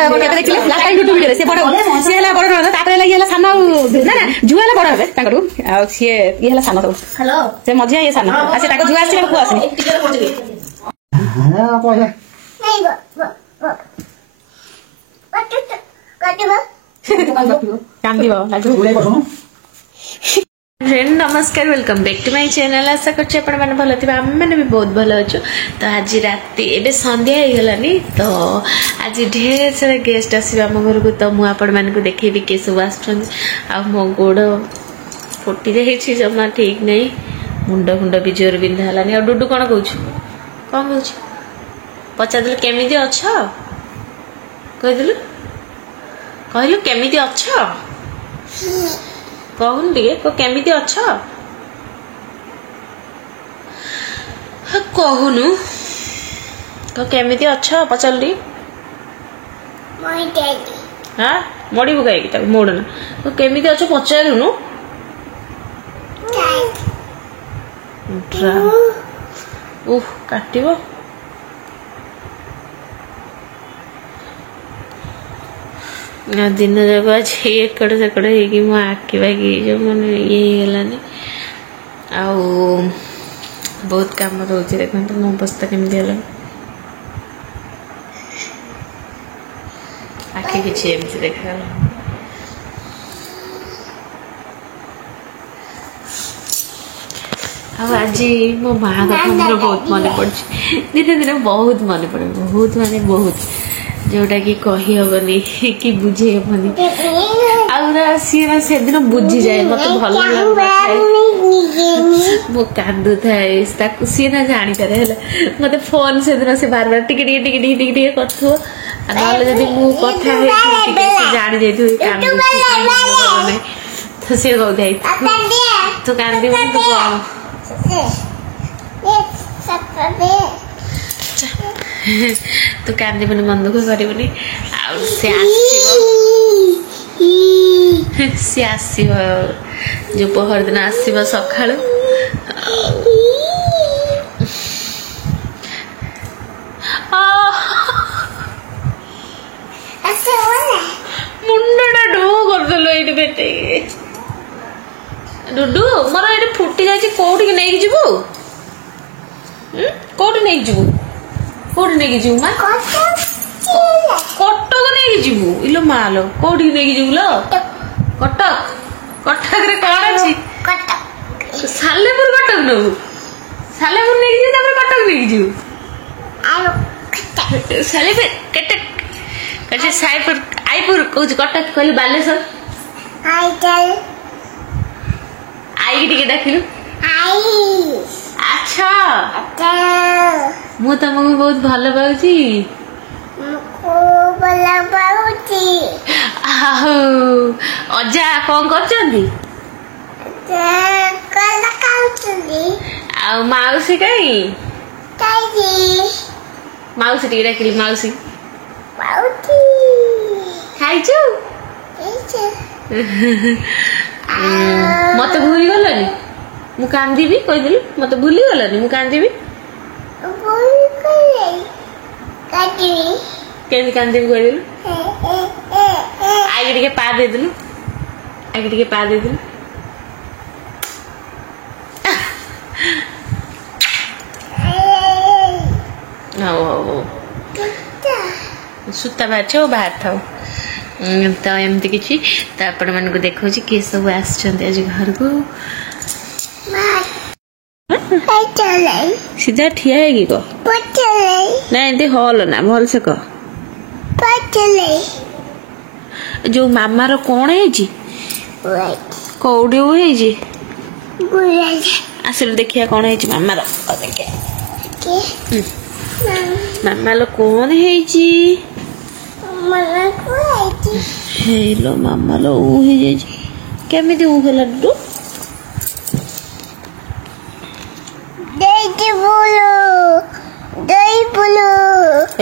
केबे देखले last time YouTube video से बड़ से हला बड़ न तापर लागि हला सानो ना ना जुआ हला बड़ हेबे ताकरू आ से ये हला सानो सब हेलो से मजिया ये सानो आ से ताको जुआ आसी को आसी हां पहिले नहीं कांदिबो लागु उले करछो फ्रेंड नमस्कार welcome back to my channel आशा करछे आपण माने भलो थिबा हम माने भी बहुत भलो अछु तो आज राती एबे संध्या हे गलानी तो आज ढेर सारा गेस्ट आसीबा हम घर को तो मु आपण माने को देखेबी के सब आछन आ मो गोड़ फोटी जे हेछि जमा ठीक नहीं मुंडा मुंडा भी जोर बिंधा हलानी आ डुडू कोन कहूछ पचा दल केमिति अछ कह दिलु कहलु केमिति अछ कहून दिए को केमिति अछ कहूनु को केमिति अछ पचलडी मोई डैडी हां मोडी बुगाई त मोडना को केमिति अछ पचारुनु ड्रा उह काटिबो दिन जब आज एकड़ सेकड़ हो मो आखि बाकी जो मैंने ये गलानी आउ बहुत कम रोचे देखो मो अवस्था केमती है आखि किसी एमती देखा आज मो माँ कथा मोर बहुत मन पड़े धीरे धीरे बहुत मन पड़े बहुत माने बहुत जोटा कि कही हेनी कि बुझे हेनी आउरा सी ना से दिन बुझी जाए मत भल मो कांदू थाए सी ना जानी पारे मत फोन से दिन से बार बार टिके टिके टिके टिके टिके करथो नाले जदी मु कथा हे टिके से जानि जाइथु कांदू तो से गो जाई तू कांदी मन तो तू कांदी बने मन दुख करबनी आ से आसीबो जो पहर दिन आसीबो सखाळु मुंडा डो कर दलो एडी बेटे डुडू मोर एडी फुटी जाई कोठी के नै जिवो कोठी नै जिवो कोठी नै जिवो मा कटक नै जिवो इलो मालो कोठी नै जिवो लो कटक कटक रे कोन अछि कटक सालेपुर कटक नो सालेपुर नै जिवो तबे कटक नै जिवो आलो कटक सालेपुर कटक कजे साइपुर आईपुर कोज कटक कहली बालेश्वर आईचल आई टिके डाकिलु आई अच्छा अच्छा मु तुमको बहुत भलो पाउची को भलो पाउची आहू अजा कोन करचंदी कला काउचंदी आ माउसी काई काई माउसी टिके डाकिली माउसी माउसी खाइछु खाइछु मत भूली गलनी मु कांदीबी कहि दिलु मत भूली गलनी मु कांदीबी भूली गई कांदीबी केनी कांदीबी कहि दिलु आगे टिके पा दे दिलु आगे टिके पा दे दिलु ओ सुता बाछो बाहर थाओ तो एमती किसी तो आपण मन को देखो किए सब आसचंते आज घर को सीधा ठिया है को ना एमती हॉल ना भल से कह जो मामा रो कौन है जी कौड़ी है जी आसिल देखिया कौन है जी मामा रो मामा लो कौन है जी हेलो मामा लो ऊ हे जे केमिति ऊ होला डू दई बोलो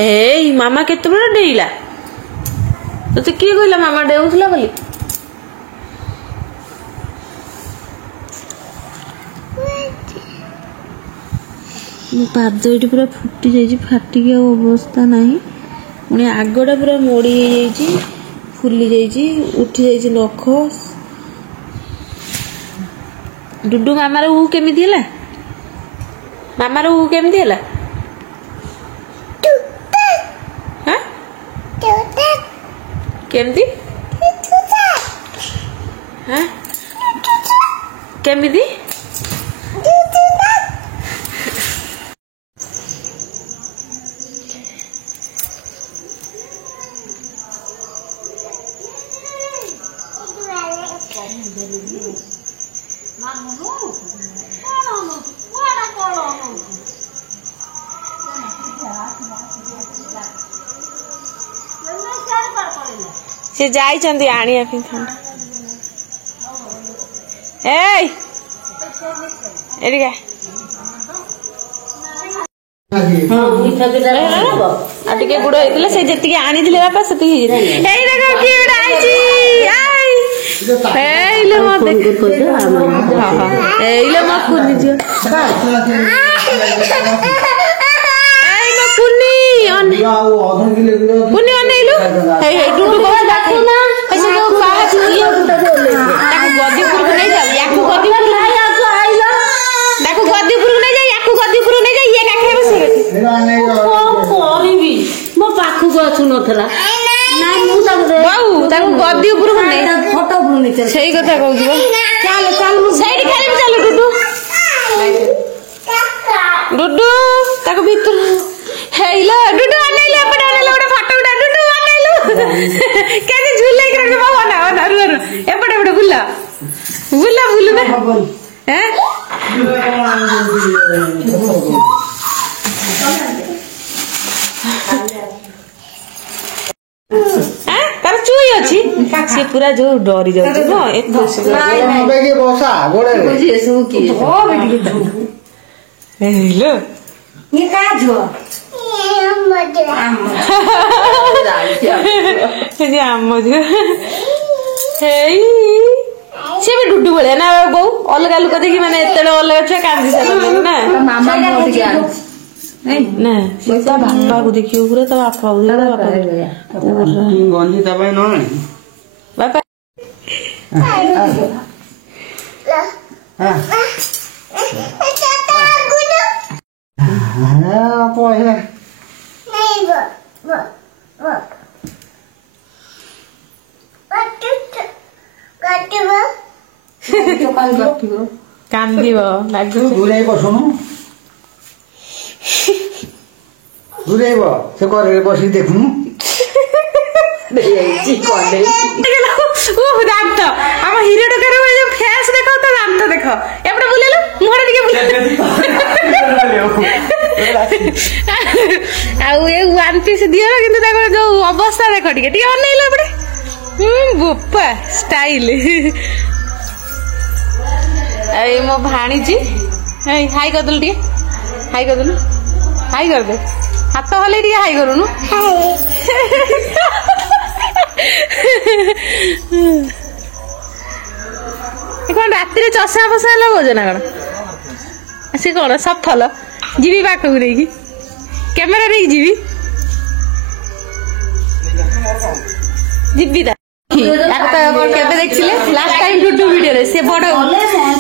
ए मामा केते बड़ डेइला तो की कहला मामा डेउथला बोली पाद पूरा फुटी जाइए फाटिक अवस्था नहीं पुणी आगटा पूरा मोड़ी फुली जाइए उठी जाइए नख डुडू मामार ऊ केमी मामार ऊ केमी केमती हाँ केमिति से जाइछन्ति आनिया पे थंड एडी का आटिके गुड़ होइतले से जति आनी दिले बापा सति एई देखो की उड़ाइची आई एइले म देख हां हां एइले म कुनी जो एइ म कुनी अन कुनी अनैलु हे हे डुडु को देखो ना ऐसे जो पाहा ये ताको गद्दी पुर को नहीं जाओ याकू गद्दी पुर आइलो ताको गद्दी पुर नहीं जाओ याकू गद्दी पुर नहीं जाओ ये काखे बसे कोरिबी मो पाखु को अछु नथला ना मु बाऊ ताको गद्दी पुर को नहीं फोटो पुर नहीं चल सही कथा कहू जो चल चल साइड खाली चल डुडू डुडू ताको भीतर हेइलो डुडू अनैलो अपन अनैलो ओडा फोटो उडा डुडू अनैलो केने झुले के रखे बाबा ना अरु अरु एपटे एपटे बुल्ला बुल्ला बुल्ला हैं तार चुई अछि से पूरा जो डरी जाउछ न एतो से बेगे बसा गोड़े बुझी सु की हो बेटी हेलो ये का जो जे आम जो हेई से भी डुडू बळे ना बौ अलगा लुक देखि माने एतले अलगा छ कांदी सारा ना मामा को दिया ना से ता बापा को देखियो पूरा ता बापा को गंजी तबाई न बापा कांदीबो लागु दूरे बसनु दूरे बो से करे बसी देखनु जी कोले ओ दांत हम हीरो टकर जो फेस देखो तो दांत देखो एपटे बुलेलो मुहरे दिके बुले आ ए वन पीस दियो किंतु ताको जो अवस्था देखो टिके अनैलो एपटे बोपा स्टाइल ए मो भाणी जी हाय कर दल टिके हाय कर दल हाय कर दे हाथ हले टिके हाय करूनु कौन राति चषा फसा लगौछ ना कौन से कौन सफल जीवी पाखक नहीं कैमेरा नहीं जीवी जीवी केबे देखिले लास्ट टाइम डुडू वीडियो रे से बड़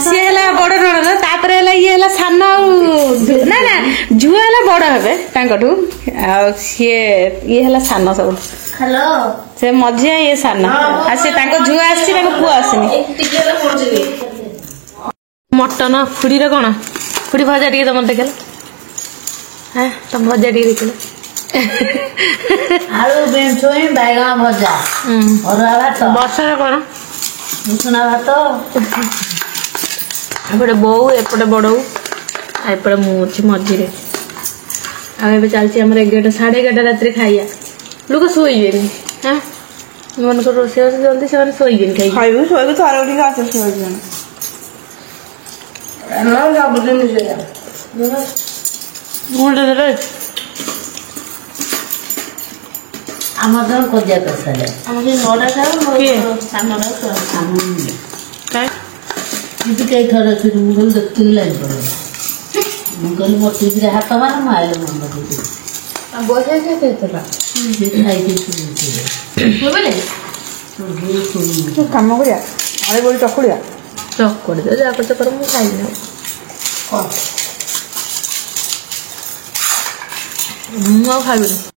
से हला बड़ नणद तापर हला ये हला सान ना ना झुआ हला बड़ हेबे तांकटू आ से ये हला सान सब हेलो से मझिया ये सान आ से तांको झुआ आसी तांको पुआ आसीनी मटन खुड़ी रे कोन खुड़ी भजा टिके तमन देखला हां तम भजा टिके देखला आलू बेंचोई बैगन भजा और भात बसा कोन सुना भात एपटे बोऊ एपटे बड़ऊ एपटे मु अच्छी मझे आ चलती 11 साढ़े 11 रात खाइया लोक शोबे हाँ मन को रोसे जल्दी से शोबे खाई शोबे थोड़े उठी आस शोबे आमर खोजा कर सारे नौटा दीदी कई थोड़ा मुगल तीन लाइन पड़े मुगल मोटी हाथ मार मारे मन दीदी ବସେଇ ଦେଇଥିଲା କାମ କରିବା ଆଳୁ ବଳି ଚକୁଳିଆ ଚକଡ଼ି ଦେ ଯାହା କରୁଛ କର ମୁଁ ଖାଇବି ମୁଁ ଆଉ ଖାଇବିନି